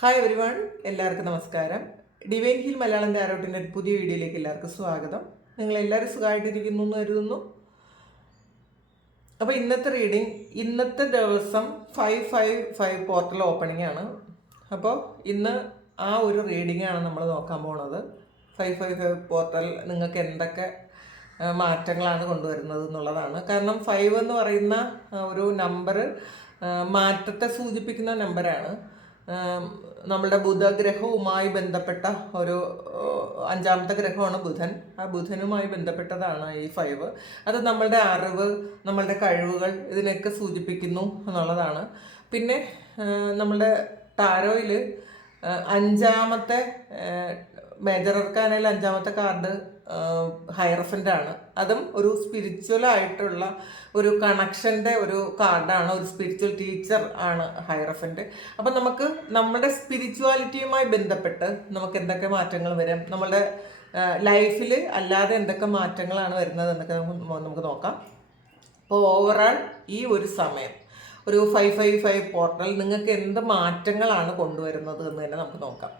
Hi everyone എല്ലാവർക്കും നമസ്കാരം. Divine hill Malayalam താരോട്ടിന്റെ പുതിയ വീഡിയോയിലേക്ക് എല്ലാവർക്കും സ്വാഗതം. നിങ്ങൾ എല്ലാവരും സുഖമായിട്ടിരിക്കുന്നു എന്ന് കരുതുന്നു. അപ്പോൾ ഇന്നത്തെ റീഡിംഗ് ഇന്നത്തെ ദിവസം five five five portal opening ആണ്. അപ്പോൾ ഇന്ന് ആ ഒരു റീഡിംഗ് ആണ് നമ്മൾ നോക്കാൻ പോണത്. ഫൈവ് ഫൈവ് ഫൈവ് പോർട്ടൽ നിങ്ങൾക്ക് എന്തൊക്കെ മാറ്റങ്ങളാണ് കൊണ്ടുവരുന്നത് എന്നുള്ളതാണ്. കാരണം ഫൈവ് എന്ന് പറയുന്ന ഒരു നമ്പർ മാറ്റത്തെ സൂചിപ്പിക്കുന്ന നമ്പറാണ് ആം, നമ്മളുടെ ബുധഗ്രഹവുമായി ബന്ധപ്പെട്ട ഒരു അഞ്ചാമത്തെ ഗ്രഹമാണ് ബുധൻ. ആ ബുധനുമായി ബന്ധപ്പെട്ടതാണ് ഈ ഫൈവ്. അത് നമ്മളുടെ അറിവ് നമ്മളുടെ കഴിവുകൾ ഇതിനൊക്കെ സൂചിപ്പിക്കുന്നു എന്നുള്ളതാണ്. പിന്നെ നമ്മളുടെ ടാരോയിൽ അഞ്ചാമത്തെ മേജർ അർക്കാനയിൽ അഞ്ചാമത്തെ കാർഡ് ആണ് അതും ഒരു സ്പിരിച്വൽ ആയിട്ടുള്ള ഒരു കണക്ഷന്റെ ഒരു കാർഡാണ് ഒരു സ്പിരിച്വൽ ടീച്ചർ ആണ് ഹൈറഫന്റ് അപ്പം നമുക്ക് നമ്മുടെ സ്പിരിച്വാലിറ്റിയുമായി ബന്ധപ്പെട്ട് നമുക്ക് എന്തൊക്കെ മാറ്റങ്ങൾ വരും? നമ്മളുടെ ലൈഫിൽ അല്ലാതെ എന്തൊക്കെ മാറ്റങ്ങളാണ് വരുന്നത് എന്നൊക്കെ നമുക്ക് നോക്കാം. അപ്പോൾ ഓവറാൾ ഈ ഒരു സമയം ഒരു ഫൈവ് ഫൈവ് ഫൈവ് പോർട്ടൽ നിങ്ങൾക്ക് എന്ത് മാറ്റങ്ങളാണ് കൊണ്ടുവരുന്നത് എന്ന് തന്നെ നമുക്ക് നോക്കാം.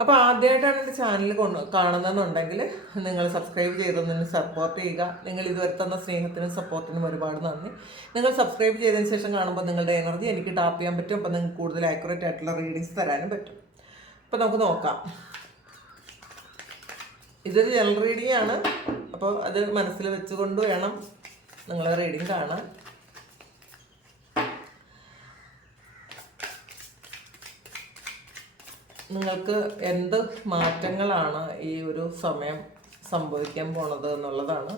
അപ്പോൾ ആദ്യമായിട്ടാണ് എന്റെ ചാനൽ കൊണ്ട് കാണുന്നതെന്നുണ്ടെങ്കിൽ നിങ്ങൾ സബ്സ്ക്രൈബ് ചെയ്തതിന് സപ്പോർട്ട് ചെയ്യുക. നിങ്ങൾ ഇതുവരെ തന്ന സ്നേഹത്തിനും സപ്പോർട്ടിനും ഒരുപാട് നന്ദി. നിങ്ങൾ സബ്സ്ക്രൈബ് ചെയ്തതിന് ശേഷം കാണുമ്പോൾ നിങ്ങളുടെ എനർജി എനിക്ക് ടാപ്പ് ചെയ്യാൻ പറ്റും. അപ്പോൾ നിങ്ങൾക്ക് കൂടുതൽ ആക്യുറേറ്റ് ആയിട്ടുള്ള റീഡിങ്സ് തരാനും പറ്റും. അപ്പോൾ നമുക്ക് നോക്കാം. ഇതൊരു ജനറൽ റീഡിംഗ് ആണ്. അപ്പോൾ അത് മനസ്സിൽ വെച്ചുകൊണ്ട് വേണം നിങ്ങളെ റീഡിങ് കാണാൻ. നിങ്ങൾക്ക് എന്ത് മാറ്റങ്ങളാണ് ഈ ഒരു സമയം സംഭവിക്കാൻ പോണത് എന്നുള്ളതാണ്.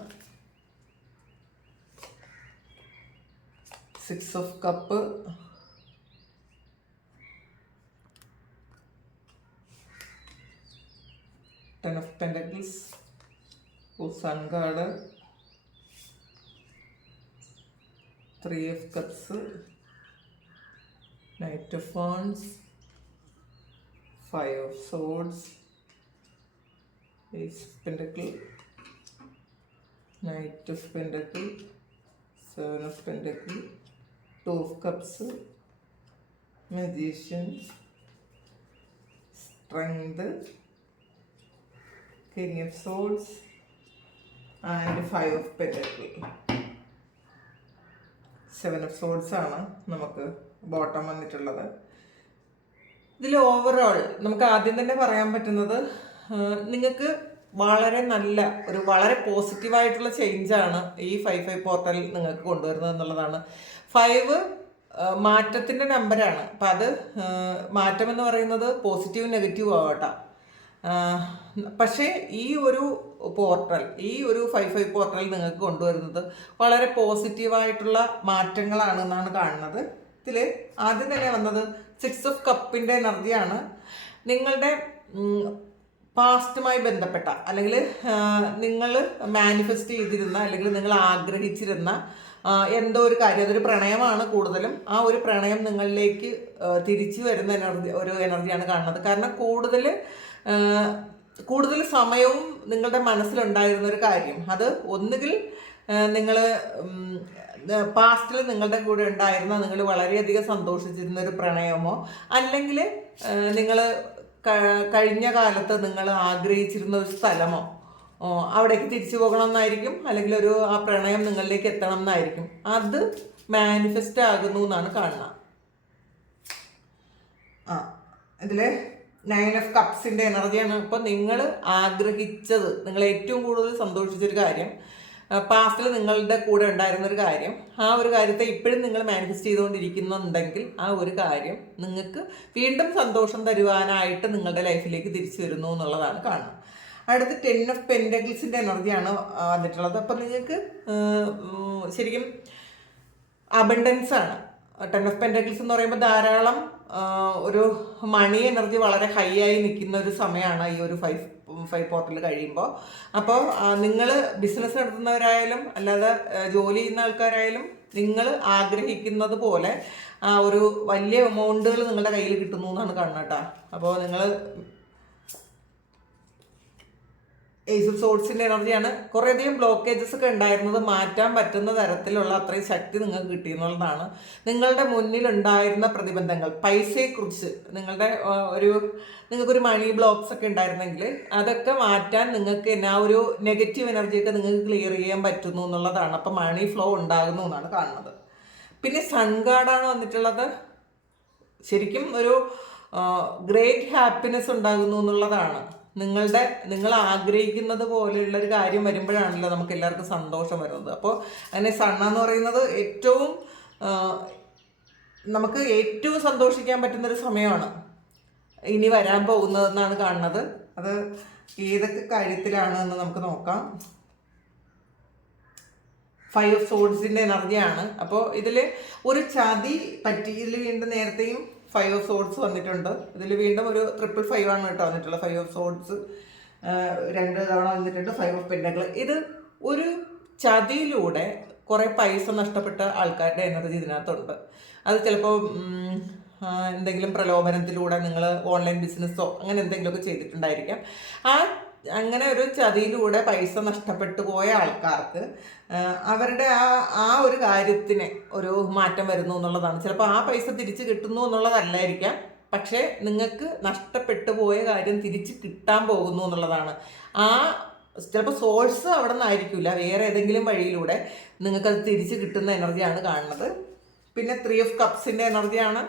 Six of cup ten of pentacles sun card three of cups knight of phones of swords ace of pentacle knight of pentacle seven of pentacle two of cups magician strength king of swords and five of pentacle seven of swords ആണ് നമുക്ക് bottom വന്നിട്ടുള്ളത് ഇതിൽ overall നമുക്ക് ആദ്യം തന്നെ പറയാൻ പറ്റുന്നത് നിങ്ങൾക്ക് വളരെ നല്ല ഒരു വളരെ പോസിറ്റീവായിട്ടുള്ള ചേഞ്ചാണ് ഈ ഫൈവ് ഫൈവ് പോർട്ടൽ നിങ്ങൾക്ക് കൊണ്ടുവരുന്നത് എന്നുള്ളതാണ്. ഫൈവ് മാറ്റത്തിന്റെ നമ്പരാണ് അപ്പം അത് മാറ്റം എന്ന് പറയുന്നത് പോസിറ്റീവ് നെഗറ്റീവ് ആവട്ടെ. പക്ഷേ ഈ ഒരു പോർട്ടൽ ഈ ഒരു ഫൈവ് ഫൈവ് പോർട്ടൽ നിങ്ങൾക്ക് കൊണ്ടുവരുന്നത് വളരെ പോസിറ്റീവായിട്ടുള്ള മാറ്റങ്ങളാണെന്നാണ് കാണുന്നത്. ഇതിൽ ആദ്യം തന്നെ വന്നത് സിക്സ് ഓഫ് കപ്പിന്റെ എനർജിയാണ്. നിങ്ങളുടെ പാസ്റ്റുമായി ബന്ധപ്പെട്ട അല്ലെങ്കിൽ നിങ്ങൾ മാനിഫെസ്റ്റ് ചെയ്തിരുന്ന അല്ലെങ്കിൽ നിങ്ങൾ ആഗ്രഹിച്ചിരുന്ന എന്തോ ഒരു കാര്യം അതൊരു പ്രണയമാണ് കൂടുതലും. ആ ഒരു പ്രണയം നിങ്ങളിലേക്ക് തിരിച്ചു വരുന്ന എനർജി ഒരു എനർജിയാണ് കാണുന്നത്. കാരണം കൂടുതൽ കൂടുതൽ സമയവും നിങ്ങളുടെ മനസ്സിലുണ്ടായിരുന്ന ഒരു കാര്യം. അത് ഒന്നുകിൽ നിങ്ങൾ പാസ്റ്റിൽ നിങ്ങളുടെ കൂടെ ഉണ്ടായിരുന്ന നിങ്ങൾ വളരെയധികം സന്തോഷിച്ചിരുന്ന ഒരു പ്രണയമോ? അല്ലെങ്കിൽ നിങ്ങൾ കഴിഞ്ഞ കാലത്ത് നിങ്ങൾ ആഗ്രഹിച്ചിരുന്ന ഒരു സ്ഥലമോ? ഓ, അവിടേക്ക് തിരിച്ചു പോകണം എന്നായിരിക്കും അല്ലെങ്കിൽ ഒരു ആ പ്രണയം നിങ്ങളിലേക്ക് എത്തണം എന്നായിരിക്കും അത് മാനിഫെസ്റ്റ് ആകുന്നു എന്നാണ് കാണുന്നത് ആ ഇതിൽ നയൻ ഓഫ് കപ്സിന്റെ എനർജിയാണ് ഇപ്പോൾ നിങ്ങൾ ആഗ്രഹിച്ചത് നിങ്ങൾ ഏറ്റവും കൂടുതൽ സന്തോഷിച്ചൊരു കാര്യം പാസ്റ്റിൽ നിങ്ങളുടെ കൂടെ ഉണ്ടായിരുന്ന ഒരു കാര്യം ആ ഒരു കാര്യത്തെ ഇപ്പോഴും നിങ്ങൾ മാനിഫെസ്റ്റ് ചെയ്തുകൊണ്ടിരിക്കുന്നുണ്ടെങ്കിൽ ആ ഒരു കാര്യം നിങ്ങൾക്ക് വീണ്ടും സന്തോഷം തരുവാനായിട്ട് നിങ്ങളുടെ ലൈഫിലേക്ക് തിരിച്ചു വരുന്നു എന്നുള്ളതാണ് കാണുന്നത്. അടുത്ത് ടെൻ ഓഫ് പെൻഡഗിൾസിന്റെ എനർജിയാണ് വന്നിട്ടുള്ളത്. അപ്പം നിങ്ങൾക്ക് ശരിക്കും അബണ്ടൻസ് ആണ്. ടെൻ ഓഫ് പെൻഡഗിൾസ് എന്ന് പറയുമ്പോൾ ധാരാളം ഒരു മണി എനർജി വളരെ ഹൈ ആയി നിൽക്കുന്ന ഒരു സമയമാണ് ഈ ഒരു ഫൈവ് ഫൈവ് പോർട്ടൽ കഴിയുമ്പോൾ അപ്പോൾ നിങ്ങൾ ബിസിനസ് നടത്തുന്നവരായാലും അല്ലാതെ ജോലി ചെയ്യുന്ന ആൾക്കാരായാലും നിങ്ങൾ ആഗ്രഹിക്കുന്നത് പോലെ ഒരു വലിയ എമൗണ്ടുകൾ നിങ്ങളുടെ കയ്യിൽ കിട്ടുന്നു എന്നാണ് കാണുന്നത് കേട്ടോ. അപ്പോൾ നിങ്ങൾ ഏസ് സോഴ്സിന്റെ എനർജിയാണ്. കുറേയധികം ബ്ലോക്കേജസ് ഒക്കെ ഉണ്ടായിരുന്നത് മാറ്റാൻ പറ്റുന്ന തരത്തിലുള്ള അത്രയും ശക്തി നിങ്ങൾക്ക് കിട്ടിയെന്നുള്ളതാണ്. നിങ്ങളുടെ മുന്നിൽ ഉണ്ടായിരുന്ന പ്രതിബന്ധങ്ങൾ പൈസയെക്കുറിച്ച് നിങ്ങളുടെ ഒരു നിങ്ങൾക്കൊരു മണി ബ്ലോക്സ് ഒക്കെ ഉണ്ടായിരുന്നെങ്കിൽ അതൊക്കെ മാറ്റാൻ നിങ്ങൾക്ക് എന്നാ ഒരു നെഗറ്റീവ് എനർജിയൊക്കെ നിങ്ങൾക്ക് ക്ലിയർ ചെയ്യാൻ പറ്റുന്നു എന്നുള്ളതാണ്. അപ്പം മണി ഫ്ലോ ഉണ്ടാകുന്നു എന്നാണ് കാണുന്നത്. പിന്നെ സൺഗാർഡാണ് വന്നിട്ടുള്ളത്. ശരിക്കും ഒരു ഗ്രേറ്റ് ഹാപ്പിനെസ് ഉണ്ടാകുന്നു എന്നുള്ളതാണ്. നിങ്ങളുടെ നിങ്ങൾ ആഗ്രഹിക്കുന്നത് പോലെയുള്ള ഒരു കാര്യം വരുമ്പോഴാണല്ലോ നമുക്ക് എല്ലാവർക്കും സന്തോഷം വരുന്നത്. അപ്പോൾ അങ്ങനെ സണ്ണ എന്ന് പറയുന്നത് ഏറ്റവും നമുക്ക് ഏറ്റവും സന്തോഷിക്കാൻ പറ്റുന്ന ഒരു സമയമാണ് ഇനി വരാൻ പോകുന്നതെന്നാണ് കാണുന്നത്. അത് ഏതൊക്കെ കാര്യത്തിലാണ് എന്ന് നമുക്ക് നോക്കാം. ഫൈവ് ഓഫ് സോഡ്സിന്റെ എനർജിയാണ് അപ്പോൾ ഇതിൽ ഒരു ചതി പറ്റി ഇതിൽ വീണ്ടും നേരത്തെയും ഫൈവ് ഓഫ് സോഡ്സ് വന്നിട്ടുണ്ട്. ഇതിൽ വീണ്ടും ഒരു ട്രിപ്പിൾ ഫൈവ് ആണ് കേട്ടോ വന്നിട്ടുള്ളത്. ഫൈവ് ഓഫ് സോഡ്സ് രണ്ട് തവണ വന്നിട്ടുണ്ട്. ഫൈവ് ഓഫ് പെൻഡകൾ ഇത് ഒരു ചതിയിലൂടെ കുറേ പൈസ നഷ്ടപ്പെട്ട ആൾക്കാരുടെ എനർജി ഇതിനകത്തുണ്ട്. അത് ചിലപ്പോൾ എന്തെങ്കിലും പ്രലോഭനത്തിലൂടെ നിങ്ങൾ ഓൺലൈൻ ബിസിനസ്സോ അങ്ങനെ എന്തെങ്കിലുമൊക്കെ ചെയ്തിട്ടുണ്ടായിരിക്കാം. ആ അങ്ങനെ ഒരു ചതിയിലൂടെ പൈസ നഷ്ടപ്പെട്ടു പോയ ആൾക്കാർക്ക് അവരുടെ ആ ആ ഒരു കാര്യത്തിന് ഒരു മാറ്റം വരുന്നു എന്നുള്ളതാണ്. ചിലപ്പോൾ ആ പൈസ തിരിച്ച് കിട്ടുന്നു എന്നുള്ളതല്ലായിരിക്കാം പക്ഷേ നിങ്ങൾക്ക് നഷ്ടപ്പെട്ടു പോയ കാര്യം തിരിച്ച് കിട്ടാൻ പോകുന്നു എന്നുള്ളതാണ്. ആ ചിലപ്പോൾ സോഴ്സ് അവിടെ നിന്നായിരിക്കില്ല വേറെ ഏതെങ്കിലും വഴിയിലൂടെ നിങ്ങൾക്കത് തിരിച്ച് കിട്ടുന്ന എനർജിയാണ് കാണുന്നത്. പിന്നെ ത്രീ ഓഫ് കപ്സിന്റെ എനർജിയാണ്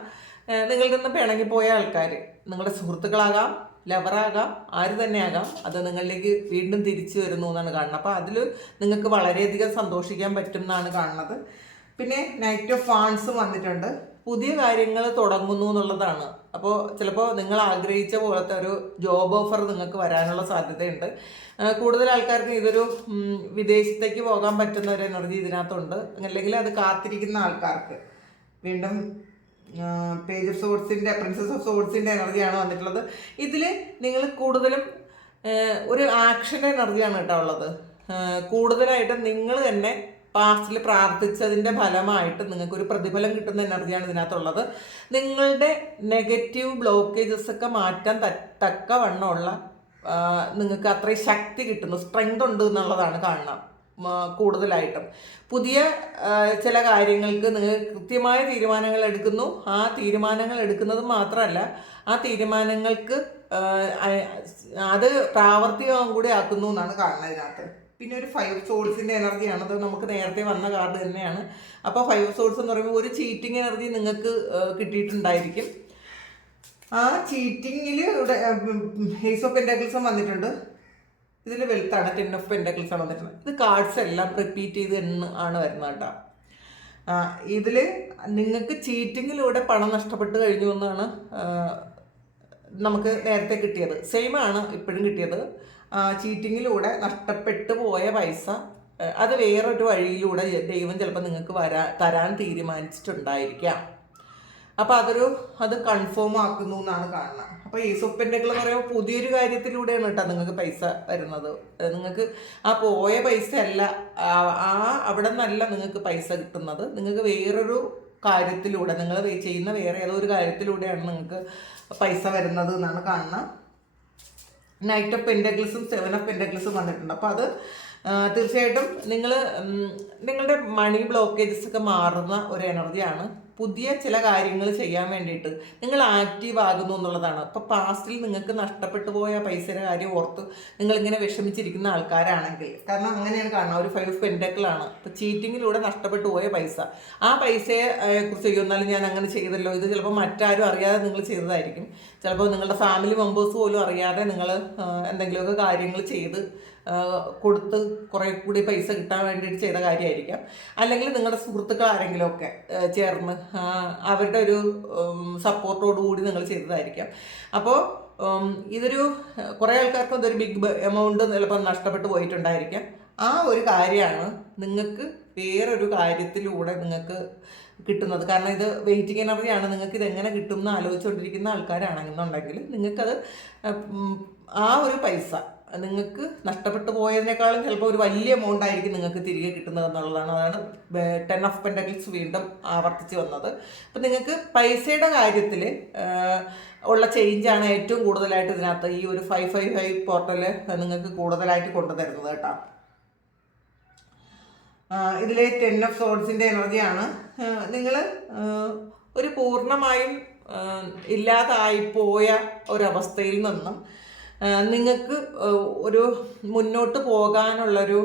നിങ്ങളിൽ നിന്ന് പിണങ്ങിപ്പോയ ആൾക്കാർ നിങ്ങളുടെ സുഹൃത്തുക്കളാകാം ലവറാകാം ആര് തന്നെ ആകാം അത് നിങ്ങളിലേക്ക് വീണ്ടും തിരിച്ചു വരുന്നു എന്നാണ് കാണുന്നത്. അപ്പോൾ അതിൽ നിങ്ങൾക്ക് വളരെയധികം സന്തോഷിക്കാൻ പറ്റും എന്നാണ് കാണുന്നത്. പിന്നെ നൈറ്റ് ഓഫ് ഫാൻസ് വന്നിട്ടുണ്ട്. പുതിയ കാര്യങ്ങൾ തുടങ്ങുന്നു എന്നുള്ളതാണ്. അപ്പോൾ ചിലപ്പോൾ നിങ്ങൾ ആഗ്രഹിച്ച പോലത്തെ ഒരു ജോബ് ഓഫർ നിങ്ങൾക്ക് വരാനുള്ള സാധ്യതയുണ്ട്. കൂടുതൽ ആൾക്കാർക്ക് ഇതൊരു വിദേശത്തേക്ക് പോകാൻ പറ്റുന്ന ഒരു എനർജി ഇതിനകത്തുണ്ട്. അല്ലെങ്കിൽ അത് കാത്തിരിക്കുന്ന ആൾക്കാർക്ക് വീണ്ടും പേജ് ഓഫ് സോഴ്സിന്റെ പ്രിൻസസ് ഓഫ് സോഴ്സിന്റെ എനർജിയാണ് വന്നിട്ടുള്ളത്. ഇതിൽ നിങ്ങൾ കൂടുതലും ഒരു ആക്ഷൻ എനർജിയാണ് കേട്ടോ ഉള്ളത്. കൂടുതലായിട്ട് നിങ്ങൾ തന്നെ പാസ്റ്റിൽ പ്രാർത്ഥിച്ചതിന്റെ ഫലമായിട്ട് നിങ്ങൾക്ക് ഒരു പ്രതിഫലം കിട്ടുന്ന എനർജിയാണ് ഇതിനകത്തുള്ളത്. നിങ്ങളുടെ നെഗറ്റീവ് ബ്ലോക്കേജസ് ഒക്കെ മാറ്റാൻ തക്കവണ്ണമുള്ള നിങ്ങൾക്ക് അത്രയും ശക്തി കിട്ടുന്നു സ്ട്രെങ്ത് ഉണ്ട് എന്നുള്ളതാണ് കാണുന്നത്. കൂടുതലായിട്ടും. പുതിയ ചില കാര്യങ്ങൾക്ക് നിങ്ങൾ കൃത്യമായ തീരുമാനങ്ങൾ എടുക്കുന്നു. ആ തീരുമാനങ്ങൾ എടുക്കുന്നത് മാത്രമല്ല ആ തീരുമാനങ്ങൾക്ക് അത് പ്രാവർത്തികം കൂടി ആക്കുന്നു എന്നാണ് കാണുന്നത് ഇതിനകത്ത്. പിന്നെ ഒരു ഫൈവ് സോൾസിന്റെ എനർജിയാണ് അത് നമുക്ക് നേരത്തെ വന്ന കാർഡ് തന്നെയാണ്. അപ്പോൾ ഫൈവ് സോൾസ് എന്ന് പറയുമ്പോൾ ഒരു ചീറ്റിംഗ് എനർജി നിങ്ങൾക്ക് കിട്ടിയിട്ടുണ്ടായിരിക്കും. ആ ചീറ്റിങ്ങിൽ ഇവിടെ ഹേസ് ഓഫ് പെന്റാക്കിൾസും വന്നിട്ടുണ്ട്. ഇതിൽ വെൽത്താണ് ടെൻ ഓഫ് പെൻഡക്കിൾസ് ആണ് വന്നിട്ടുള്ളത് ഇത് കാർഡ്സ് എല്ലാം റിപ്പീറ്റ് ചെയ്ത് എന്ന് ആണ് വരുന്നത് കേട്ടോ. ഇതിൽ നിങ്ങൾക്ക് ചീറ്റിങ്ങിലൂടെ പണം നഷ്ടപ്പെട്ട് കഴിഞ്ഞു എന്നാണ് നമുക്ക് നേരത്തെ കിട്ടിയത്. സെയിം ആണ് ഇപ്പോഴും കിട്ടിയത്. ചീറ്റിങ്ങിലൂടെ നഷ്ടപ്പെട്ടു പോയ പൈസ അത് വേറൊരു വഴിയിലൂടെ ദൈവം ചിലപ്പോൾ നിങ്ങൾക്ക് വരാ തരാൻ തീരുമാനിച്ചിട്ടുണ്ടായിരിക്കാം. അപ്പോൾ അതൊരു അത് കൺഫേം ആക്കുന്നു എന്നാണ് കാണുന്നത്. അപ്പോൾ ഈ സൊപ്പന്റെകൾ എന്ന് പറയുമ്പോൾ പുതിയൊരു കാര്യത്തിലൂടെയാണ് കേട്ടോ നിങ്ങൾക്ക് പൈസ വരുന്നത്. നിങ്ങൾക്ക് ആ പോയ പൈസ അല്ല ആ അവിടെ നിന്നല്ല നിങ്ങൾക്ക് പൈസ കിട്ടുന്നത്. നിങ്ങൾക്ക് വേറൊരു കാര്യത്തിലൂടെ നിങ്ങൾ ചെയ്യുന്ന വേറെ ഏതോ ഒരു കാര്യത്തിലൂടെയാണ് നിങ്ങൾക്ക് പൈസ വരുന്നത് എന്നാണ് കാണുന്നത്. നൈറ്റ് ഓഫ് പെൻഡഗ്ലസും സെവൻ ഓഫ് പെൻഡഗ്ലസും വന്നിട്ടുണ്ട്. അപ്പോൾ അത് തീർച്ചയായിട്ടും നിങ്ങൾ നിങ്ങളുടെ മണി ബ്ലോക്കേജസ് ഒക്കെ മാറുന്ന ഒരു എനർജിയാണ് പുതിയ ചില കാര്യങ്ങൾ ചെയ്യാൻ വേണ്ടിയിട്ട് നിങ്ങൾ ആക്റ്റീവ് ആകുന്നു എന്നുള്ളതാണ്. അപ്പോൾ പാസ്റ്റിൽ നിങ്ങൾക്ക് നഷ്ടപ്പെട്ടു പോയ പൈസയുടെ കാര്യം ഓർത്ത് നിങ്ങളിങ്ങനെ വിഷമിച്ചിരിക്കുന്ന ആൾക്കാരാണെങ്കിൽ. കാരണം അങ്ങനെയാണ് കാണുന്നത്. ഒരു ഫൈവ് പെൻഡക്കിളാണ് ഇപ്പോൾ ചീറ്റിങ്ങിലൂടെ നഷ്ടപ്പെട്ടു പോയ പൈസ. ആ പൈസയെ കുറിച്ച് ചെയ്യുന്നാലും ഞാൻ അങ്ങനെ ചെയ്തല്ലോ. ഇത് ചിലപ്പോൾ മറ്റാരും അറിയാതെ നിങ്ങൾ ചെയ്തതായിരിക്കും. ചിലപ്പോൾ നിങ്ങളുടെ ഫാമിലി മെമ്പേഴ്സ് പോലും അറിയാതെ നിങ്ങൾ എന്തെങ്കിലുമൊക്കെ കാര്യങ്ങൾ ചെയ്ത് കൊടുത്ത് കുറേ കൂടി പൈസ കിട്ടാൻ വേണ്ടിയിട്ട് ചെയ്ത കാര്യമായിരിക്കാം. അല്ലെങ്കിൽ നിങ്ങളുടെ സുഹൃത്തുക്കൾ ആരെങ്കിലുമൊക്കെ ചേർന്ന് അവരുടെ ഒരു സപ്പോർട്ടോടുകൂടി നിങ്ങൾ ചെയ്തതായിരിക്കാം. അപ്പോൾ ഇതൊരു കുറേ ആൾക്കാർക്ക് ഇതൊരു ബിഗ് എമൗണ്ട് ചിലപ്പോൾ നഷ്ടപ്പെട്ടു പോയിട്ടുണ്ടായിരിക്കാം. ആ ഒരു കാര്യമാണ് നിങ്ങൾക്ക് വേറൊരു കാര്യത്തിലൂടെ നിങ്ങൾക്ക് കിട്ടുന്നത്. കാരണം ഇത് വെയിറ്റിംഗ് എനർജിയാണ് നിങ്ങൾക്ക് ഇത് എങ്ങനെ കിട്ടും എന്ന് ആലോചിച്ചുകൊണ്ടിരിക്കുന്ന ആൾക്കാരാണെന്നുണ്ടെങ്കിൽ നിങ്ങൾക്കത് ആ ഒരു പൈസ നിങ്ങൾക്ക് നഷ്ടപ്പെട്ടു പോയതിനേക്കാളും ചിലപ്പോൾ ഒരു വലിയ എമൗണ്ട് ആയിരിക്കും നിങ്ങൾക്ക് തിരികെ കിട്ടുന്നത് എന്നുള്ളതാണ്. അതാണ് ടെൻ ഓഫ് പെൻഡക്കിൾസ് വീണ്ടും ആവർത്തിച്ച് വന്നത്. അപ്പം നിങ്ങൾക്ക് പൈസയുടെ കാര്യത്തിൽ ഉള്ള ചേഞ്ചാണ് ഏറ്റവും കൂടുതലായിട്ട് ഇതിനകത്ത് ഈ ഒരു ഫൈവ് ഫൈവ് ഫൈവ് പോർട്ടൽ നിങ്ങൾക്ക് കൂടുതലായിട്ട് കൊണ്ടുതരുന്നത് കേട്ടോ. ഇതിൽ ടെൻ ഓഫ് സോഡ്സിന്റെ എനർജിയാണ് നിങ്ങൾ ഒരു പൂർണമായും ഇല്ലാതായിപ്പോയ ഇല്ലാതായി പോയ ഒരവസ്ഥയിൽ നിന്നും നിങ്ങൾക്ക് ഒരു മുന്നോട്ട് പോകാനുള്ളൊരു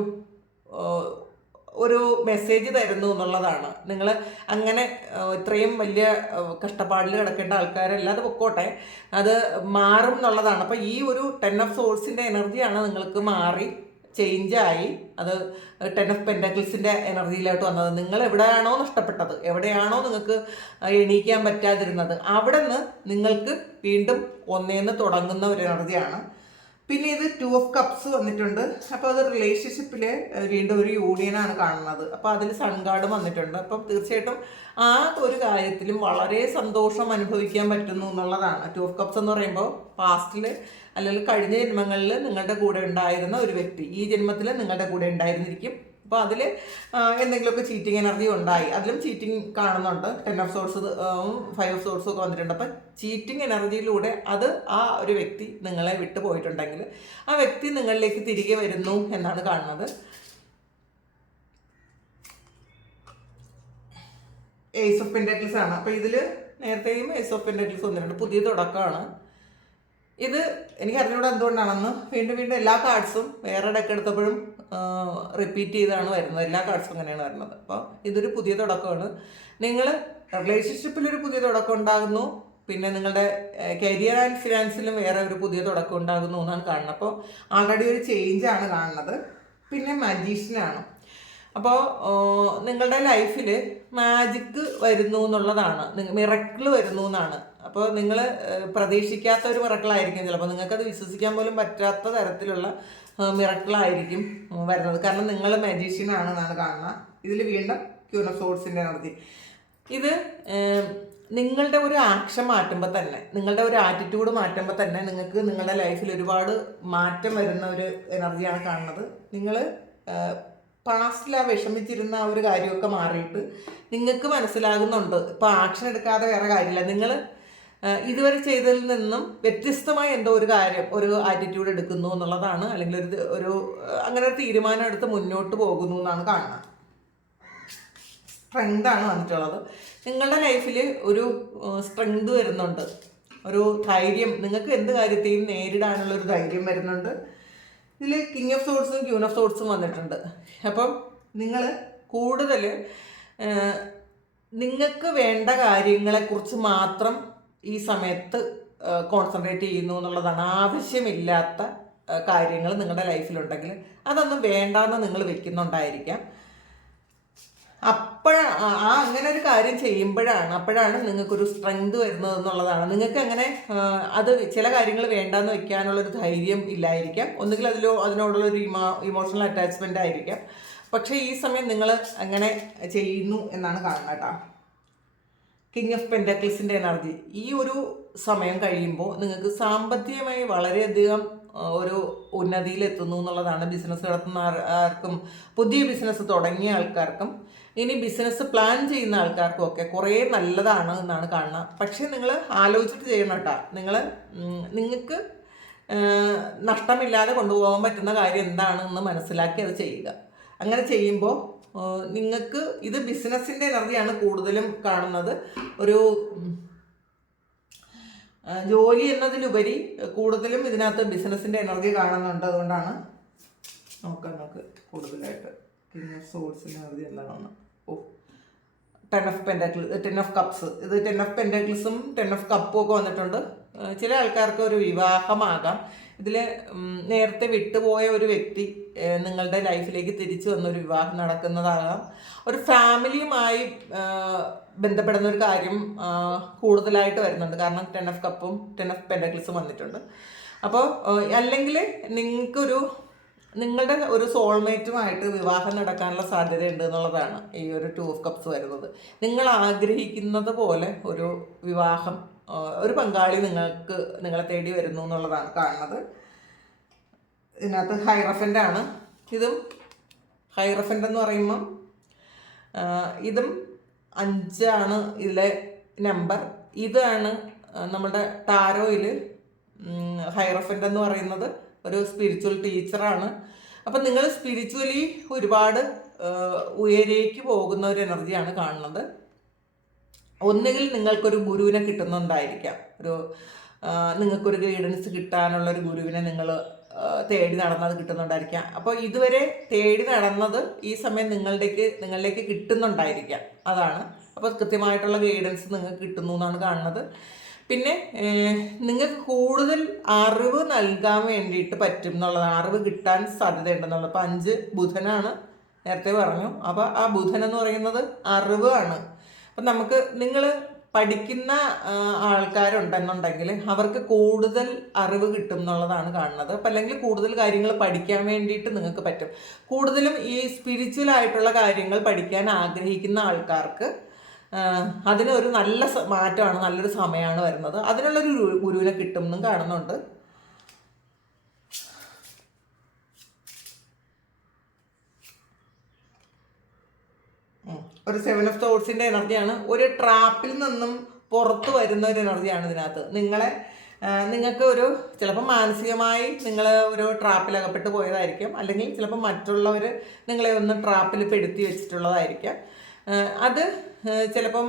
ഒരു മെസ്സേജ് തരുന്നു എന്നുള്ളതാണ്. നിങ്ങൾ അങ്ങനെ ഇത്രയും വലിയ കഷ്ടപ്പാടിൽ കിടക്കേണ്ട ആൾക്കാരല്ല. അത് പൊക്കോട്ടെ. അത് മാറും എന്നുള്ളതാണ്. അപ്പോൾ ഈ ഒരു ടെൻ ഓഫ് സോഴ്സിന്റെ എനർജിയാണ് നിങ്ങൾക്ക് മാറി ചേഞ്ചായി അത് ടെൻ ഓഫ് പെൻഡക്കിൾസിന്റെ എനർജിയിലോട്ട് വന്നത്. നിങ്ങൾ എവിടെയാണോ നഷ്ടപ്പെട്ടത്? എവിടെയാണോ നിങ്ങൾക്ക് എണീക്കാൻ പറ്റാതിരുന്നത്? അവിടെ നിന്ന് നിങ്ങൾക്ക് വീണ്ടും ഒന്നേന്ന് തുടങ്ങുന്ന ഒരു എനർജിയാണ് പിന്നെ ഇത് ടു ഓഫ് കപ്സ് വന്നിട്ടുണ്ട്. അപ്പോൾ അത് റിലേഷൻഷിപ്പിൽ വീണ്ടും ഒരു യൂണിയനാണ് കാണുന്നത്. അപ്പോൾ അതിൽ സൺഗാർഡ് വന്നിട്ടുണ്ട്. അപ്പം തീർച്ചയായിട്ടും ആ ഒരു കാര്യത്തിലും വളരെ സന്തോഷം അനുഭവിക്കാൻ പറ്റുന്നു എന്നുള്ളതാണ്. ടു ഓഫ് കപ്സ് എന്ന് പറയുമ്പോൾ പാസ്റ്റിൽ അല്ലെങ്കിൽ കഴിഞ്ഞ ജന്മങ്ങളിൽ നിങ്ങളുടെ കൂടെ ഉണ്ടായിരുന്ന ഒരു വ്യക്തി. ഈ ജന്മത്തിൽ നിങ്ങളുടെ കൂടെ ഉണ്ടായിരുന്നിരിക്കും. അപ്പോൾ അതിൽ എന്തെങ്കിലുമൊക്കെ ചീറ്റിംഗ് എനർജി ഉണ്ടായി. അതിലും ചീറ്റിംഗ് കാണുന്നുണ്ട്. Ten of swords five of സോഴ്സും ഒക്കെ വന്നിട്ടുണ്ട്. അപ്പം ചീറ്റിംഗ് എനർജിയിലൂടെ അത് ആ ഒരു വ്യക്തി നിങ്ങളെ വിട്ടു പോയിട്ടുണ്ടെങ്കിൽ ആ വ്യക്തി നിങ്ങളിലേക്ക് തിരികെ വരുന്നു എന്നാണ് കാണുന്നത്. ഏസ് ഓഫ് പെൻഡക്കിൾസ് ആണ്. അപ്പോൾ ഇതിൽ നേരത്തെയും ഏസ് ഓഫ് പെൻഡക്കിൾസ് വന്നിട്ടുണ്ട്. പുതിയ തുടക്കമാണ്. ഇത് എനിക്ക് അറിഞ്ഞൂടെ എന്തുകൊണ്ടാണെന്ന്. വീണ്ടും വീണ്ടും എല്ലാ കാർഡ്സും വേറെ ഡെക്ക് എടുത്തപ്പോഴും റിപ്പീറ്റ് ചെയ്താണ് വരുന്നത്. എല്ലാ കാർഡ്സും അങ്ങനെയാണ് വരുന്നത്. അപ്പോൾ ഇതൊരു പുതിയ തുടക്കമാണ്. നിങ്ങൾ റിലേഷൻഷിപ്പിൽ ഒരു പുതിയ തുടക്കം ഉണ്ടാകുന്നു. പിന്നെ നിങ്ങളുടെ കരിയർ ആൻഡ് ഫിനാൻസിലും വേറെ ഒരു പുതിയ തുടക്കം ഉണ്ടാകുന്നു എന്നാണ് കാണുന്നത്. അപ്പോൾ ആൾറെഡി ഒരു ചേഞ്ചാണ് കാണുന്നത്. പിന്നെ മജീഷ്യനാണ് അപ്പോൾ നിങ്ങളുടെ ലൈഫിൽ മാജിക്ക് വരുന്നു എന്നുള്ളതാണ്. മിറക്കിൾ വരുന്നു എന്നാണ്. അപ്പോൾ നിങ്ങൾ പ്രതീക്ഷിക്കാത്ത ഒരു മിറക്കിളായിരിക്കും ചിലപ്പോൾ നിങ്ങൾക്കത് വിശ്വസിക്കാൻ പോലും പറ്റാത്ത തരത്തിലുള്ള മിറക്കിളായിരിക്കും വരുന്നത്. കാരണം നിങ്ങൾ മജീഷ്യനാണ് എന്നാണ് കാണുന്നത്. ഇതിൽ വീണ്ടും ക്യൂനസോഡ്സിന്റെ നടത്തി ഇത് നിങ്ങളുടെ ഒരു ആക്ഷൻ മാറ്റുമ്പോൾ തന്നെ നിങ്ങളുടെ ഒരു ആറ്റിറ്റ്യൂഡ് മാറ്റുമ്പോൾ തന്നെ നിങ്ങൾക്ക് നിങ്ങളുടെ ലൈഫിൽ ഒരുപാട് മാറ്റം വരുന്ന ഒരു എനർജിയാണ് കാണുന്നത്. നിങ്ങൾ പാസ്റ്റിൽ ആ വിഷമിച്ചിരുന്ന ആ ഒരു കാര്യമൊക്കെ മാറിയിട്ട് നിങ്ങൾക്ക് മനസ്സിലാകുന്നുണ്ട്. ഇപ്പോൾ ആക്ഷൻ എടുക്കാതെ വേറെ കാര്യമില്ല. നിങ്ങൾ ഇതുവരെ ചെയ്തതിൽ നിന്നും വ്യത്യസ്തമായ എന്തോ ഒരു കാര്യം ഒരു ആറ്റിറ്റ്യൂഡ് എടുക്കുന്നു എന്നുള്ളതാണ് അല്ലെങ്കിൽ ഒരു ഒരു അങ്ങനെ ഒരു തീരുമാനം എടുത്ത് മുന്നോട്ട് പോകുന്നു എന്നാണ് കാണുന്നത്. സ്ട്രെങ്താണ് വന്നിട്ടുള്ളത്. നിങ്ങളുടെ ലൈഫിൽ ഒരു സ്ട്രെങ്ത് വരുന്നുണ്ട്. ഒരു ധൈര്യം നിങ്ങൾക്ക് എന്ത് കാര്യത്തെയും നേരിടാനുള്ള ഒരു ധൈര്യം വരുന്നുണ്ട്. ഇതിൽ കിങ് ഓഫ് സോട്ട്സും ക്യൂൺ ഓഫ് സോട്ട്സും വന്നിട്ടുണ്ട്. അപ്പം നിങ്ങൾ കൂടുതൽ നിങ്ങൾക്ക് വേണ്ട കാര്യങ്ങളെക്കുറിച്ച് മാത്രം ഈ സമയത്ത് കോൺസെൻട്രേറ്റ് ചെയ്യുന്നു എന്നുള്ളതാണ് ആവശ്യമില്ലാത്ത കാര്യങ്ങൾ നിങ്ങളുടെ ലൈഫിലുണ്ടെങ്കിൽ അതൊന്നും വേണ്ടാന്ന് നിങ്ങൾ വെക്കുന്നുണ്ടായിരിക്കാം. അപ്പോഴ ആ അങ്ങനെ ഒരു കാര്യം ചെയ്യുമ്പോഴാണ് അപ്പോഴാണ് നിങ്ങൾക്കൊരു സ്ട്രെങ്ത് വരുന്നത് എന്നുള്ളതാണ്. നിങ്ങൾക്ക് അങ്ങനെ അത് ചില കാര്യങ്ങൾ വേണ്ടാന്ന് വെക്കാനുള്ളൊരു ധൈര്യം ഇല്ലായിരിക്കാം. ഒന്നുകിൽ അതിലോ അതിനോടുള്ള ഒരു ഇമോ ഇമോഷണൽ അറ്റാച്ച്മെന്റ് ആയിരിക്കാം. പക്ഷേ ഈ സമയം നിങ്ങൾ അങ്ങനെ ചെയ്യുന്നു എന്നാണ് കാണുന്നത് കേട്ടോ. കിങ് ഓഫ് പെൻഡക്കിൾസിന്റെ എനർജി ഈ ഒരു സമയം കഴിയുമ്പോൾ നിങ്ങൾക്ക് സാമ്പത്തികമായി വളരെയധികം ഒരു ഉന്നതിയിലെത്തുന്നു എന്നുള്ളതാണ് ബിസിനസ് നടത്തുന്ന ആർ- ആർക്കും പുതിയ ബിസിനസ് തുടങ്ങിയ ആൾക്കാർക്കും. ഇനി ബിസിനസ് പ്ലാൻ ചെയ്യുന്ന ആൾക്കാർക്കും ഒക്കെ കുറേ നല്ലതാണ് എന്നാണ് കാണുന്നത്. പക്ഷേ നിങ്ങൾ ആലോചിച്ചിട്ട് ചെയ്യണം കേട്ടോ. നിങ്ങൾ നിങ്ങൾക്ക് നഷ്ടമില്ലാതെ കൊണ്ടുപോകാൻ പറ്റുന്ന കാര്യം എന്താണെന്ന് മനസ്സിലാക്കി അത് ചെയ്യുക. അങ്ങനെ ചെയ്യുമ്പോൾ നിങ്ങൾക്ക് ഇത് ബിസിനസ്സിന്റെ എനർജിയാണ് കൂടുതലും കാണുന്നത്. ഒരു ജോലി എന്നതിലുപരി കൂടുതലും ഇതിനകത്ത് ബിസിനസ്സിന്റെ എനർജി കാണുന്നുണ്ട്. അതുകൊണ്ടാണ് നോക്കാം നമുക്ക് കൂടുതലായിട്ട് കിങ് സോഴ്സിന്റെ എനർജി എന്താണെന്ന്. ഓ ten of pentacle ten of cups ഇത് ടെൻ ഓഫ് പെൻഡക്കിൾസും ടെൻ ഓഫ് കപ്പും ഒക്കെ വന്നിട്ടുണ്ട്. ചില ആൾക്കാർക്ക് ഒരു വിവാഹമാകാം. ഇതിൽ നേരത്തെ വിട്ടുപോയ ഒരു വ്യക്തി നിങ്ങളുടെ ലൈഫിലേക്ക് തിരിച്ചു വന്ന ഒരു വിവാഹം നടക്കുന്നതാകാം. ഒരു ഫാമിലിയുമായി ബന്ധപ്പെടുന്ന ഒരു കാര്യം കൂടുതലായിട്ട് വരുന്നുണ്ട്. കാരണം ടെൻ ഓഫ് കപ്പും ടെൻ ഓഫ് പെൻഡക്ലിസും വന്നിട്ടുണ്ട്. അപ്പോൾ അല്ലെങ്കിൽ നിങ്ങൾക്കൊരു നിങ്ങളുടെ ഒരു സോൾമേറ്റുമായിട്ട് വിവാഹം നടക്കാനുള്ള സാധ്യത ഉണ്ട് എന്നുള്ളതാണ് ഈ ഒരു ടു ഓഫ് കപ്സ് വരുന്നത്. നിങ്ങൾ ആഗ്രഹിക്കുന്നത് പോലെ ഒരു വിവാഹം ഒരു പങ്കാളി നിങ്ങൾക്ക് നിങ്ങളെ തേടി വരുന്നു എന്നുള്ളതാണ് കാണുന്നത്. ഇതിനകത്ത് ഹൈറഫന്റ് ആണ്. ഇതും ഹൈറഫന്റ് എന്ന് പറയുമ്പം ഇതും അഞ്ചാണ് ഇതിലെ നമ്പർ. ഇതാണ് നമ്മുടെ ടാരോയിൽ ഹൈറഫന്റ് എന്ന് പറയുന്നത് ഒരു സ്പിരിച്വൽ ടീച്ചറാണ്. അപ്പം നിങ്ങൾ സ്പിരിച്വലി ഒരുപാട് ഉയരേക്ക് പോകുന്ന ഒരു എനർജിയാണ് കാണുന്നത്. ഒന്നുകിൽ നിങ്ങൾക്കൊരു ഗുരുവിനെ കിട്ടുന്നുണ്ടായിരിക്കാം. ഒരു നിങ്ങൾക്കൊരു ഗൈഡൻസ് കിട്ടാനുള്ള ഒരു ഗുരുവിനെ നിങ്ങൾ തേടി നടന്നത് കിട്ടുന്നുണ്ടായിരിക്കാം. അപ്പോൾ ഇതുവരെ തേടി നടന്നത് ഈ സമയം നിങ്ങളുടേക്ക് നിങ്ങളിലേക്ക് കിട്ടുന്നുണ്ടായിരിക്കാം. അതാണ്. അപ്പോൾ കൃത്യമായിട്ടുള്ള ഗൈഡൻസ് നിങ്ങൾക്ക് കിട്ടുന്നു എന്നാണ് കാണുന്നത്. പിന്നെ നിങ്ങൾക്ക് കൂടുതൽ അറിവ് നൽകാൻ വേണ്ടിയിട്ട് പറ്റും എന്നുള്ളതാണ്. അറിവ് കിട്ടാൻ സാധ്യതയുണ്ടെന്നുള്ളത് അപ്പോൾ അഞ്ച് ബുധനാണ് നേരത്തെ പറഞ്ഞു. അപ്പോൾ ആ ബുധൻ എന്ന് പറയുന്നത് അറിവാണ്. അപ്പം നമുക്ക് നിങ്ങൾ പഠിക്കുന്ന ആൾക്കാരുണ്ടെന്നുണ്ടെങ്കിൽ അവർക്ക് കൂടുതൽ അറിവ് കിട്ടും എന്നുള്ളതാണ് കാണുന്നത്. അപ്പം അല്ലെങ്കിൽ കൂടുതൽ കാര്യങ്ങൾ പഠിക്കാൻ വേണ്ടിയിട്ട് നിങ്ങൾക്ക് പറ്റും. കൂടുതലും ഈ സ്പിരിച്വൽ ആയിട്ടുള്ള കാര്യങ്ങൾ പഠിക്കാൻ ആഗ്രഹിക്കുന്ന ആൾക്കാർക്ക് അതിന് അതിനൊരു നല്ല മാറ്റമാണ് നല്ലൊരു സമയമാണ് വരുന്നത്. അതിനുള്ളൊരു ഗുരു- ഗുരുവിനെ കിട്ടുമെന്നും കാണുന്നുണ്ട്. ഒരു സെവൻ ഓഫ് തോട്ട്സിന്റെ എനർജിയാണ്. ഒരു ട്രാപ്പിൽ നിന്നും പുറത്തു വരുന്ന ഒരു എനർജിയാണ് ഇതിനകത്ത്. നിങ്ങളെ നിങ്ങൾക്ക് ഒരു ചിലപ്പോൾ മാനസികമായി നിങ്ങൾ ഒരു ട്രാപ്പിൽ അകപ്പെട്ട് പോയതായിരിക്കും. അല്ലെങ്കിൽ ചിലപ്പോൾ മറ്റുള്ളവർ നിങ്ങളെ ഒന്ന് ട്രാപ്പിൽ പെടുത്തി വെച്ചിട്ടുള്ളതായിരിക്കാം. അത് ചിലപ്പം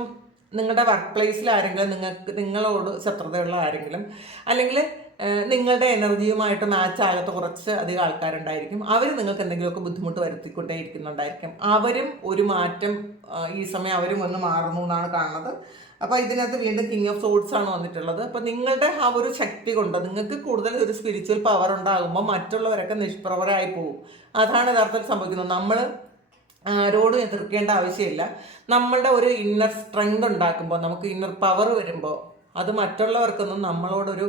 നിങ്ങളുടെ വർക്ക് പ്ലേസിൽ ആരെങ്കിലും നിങ്ങൾക്ക് നിങ്ങളോട് ശത്രുതയുള്ള ആരെങ്കിലും അല്ലെങ്കിൽ നിങ്ങളുടെ എനർജിയുമായിട്ട് മാച്ച് ആകാത്ത കുറച്ച് അധികം ആൾക്കാരുണ്ടായിരിക്കും. അവർ നിങ്ങൾക്ക് എന്തെങ്കിലുമൊക്കെ ബുദ്ധിമുട്ട് വരുത്തിക്കൊണ്ടേ ഇരിക്കുന്നുണ്ടായിരിക്കും. അവരും ഒരു മാറ്റം ഈ സമയം അവരും ഒന്ന് മാറുന്നു എന്നാണ് കാണുന്നത്. അപ്പോൾ ഇതിനകത്ത് വീണ്ടും കിങ് ഓഫ് സോഡ്സ് ആണ് വന്നിട്ടുള്ളത്. അപ്പോൾ നിങ്ങളുടെ ആ ഒരു ശക്തി കൊണ്ട് നിങ്ങൾക്ക് കൂടുതൽ ഒരു സ്പിരിച്വൽ പവർ ഉണ്ടാകുമ്പോൾ മറ്റുള്ളവരൊക്കെ നിഷ്പ്രവരായി പോകും. അതാണ് യഥാർത്ഥത്തിൽ സംഭവിക്കുന്നത്. നമ്മൾ ആരോടും എതിർക്കേണ്ട ആവശ്യമില്ല. നമ്മളുടെ ഒരു ഇന്നർ സ്ട്രെങ്ത് ഉണ്ടാക്കുമ്പോൾ നമുക്ക് ഇന്നർ പവർ വരുമ്പോൾ അത് മറ്റുള്ളവർക്കൊന്നും നമ്മളോടൊരു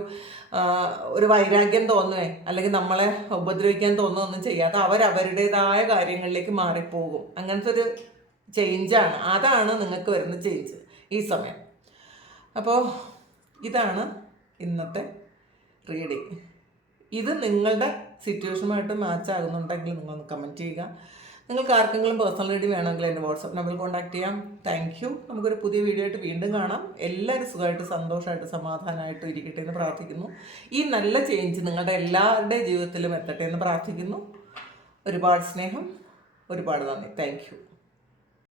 ഒരു വൈരാഗ്യം തോന്നുകയെ അല്ലെങ്കിൽ നമ്മളെ ഉപദ്രവിക്കാൻ തോന്നുകയൊന്നും ചെയ്യാതെ അവരവരുടേതായ കാര്യങ്ങളിലേക്ക് മാറിപ്പോകും. അങ്ങനത്തെ ഒരു ചേഞ്ചാണ് അതാണ് നിങ്ങൾക്ക് വരുന്ന ചേഞ്ച് ഈ സമയം. അപ്പോൾ ഇതാണ് ഇന്നത്തെ റീഡിങ് ഇത് നിങ്ങളുടെ സിറ്റുവേഷനുമായിട്ട് മാച്ച് ആകുന്നുണ്ടെങ്കിൽ നിങ്ങളൊന്ന് കമന്റ് ചെയ്യുക. നിങ്ങൾക്ക് ആർക്കെങ്കിലും പേഴ്സണൽ ഐഡി വേണമെങ്കിൽ എന്റെ വാട്സപ്പ് നമ്പറിൽ കോൺടാക്ട് ചെയ്യാം. താങ്ക് യു നമുക്കൊരു പുതിയ വീഡിയോ ആയിട്ട് വീണ്ടും കാണാം. എല്ലാവരും സുഖമായിട്ട് സന്തോഷമായിട്ട് സമാധാനമായിട്ട് ഇരിക്കട്ടെ എന്ന് പ്രാർത്ഥിക്കുന്നു. ഈ നല്ല ചേഞ്ച് നിങ്ങളുടെ എല്ലാവരുടെ ജീവിതത്തിലും എത്തട്ടെ എന്ന് പ്രാർത്ഥിക്കുന്നു. ഒരുപാട് സ്നേഹം. ഒരുപാട് നന്ദി. താങ്ക്